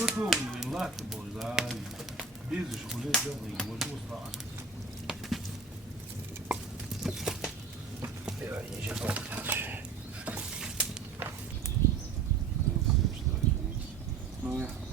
Готовлю легко, бо за більше коли теплий, можу стати. No ja.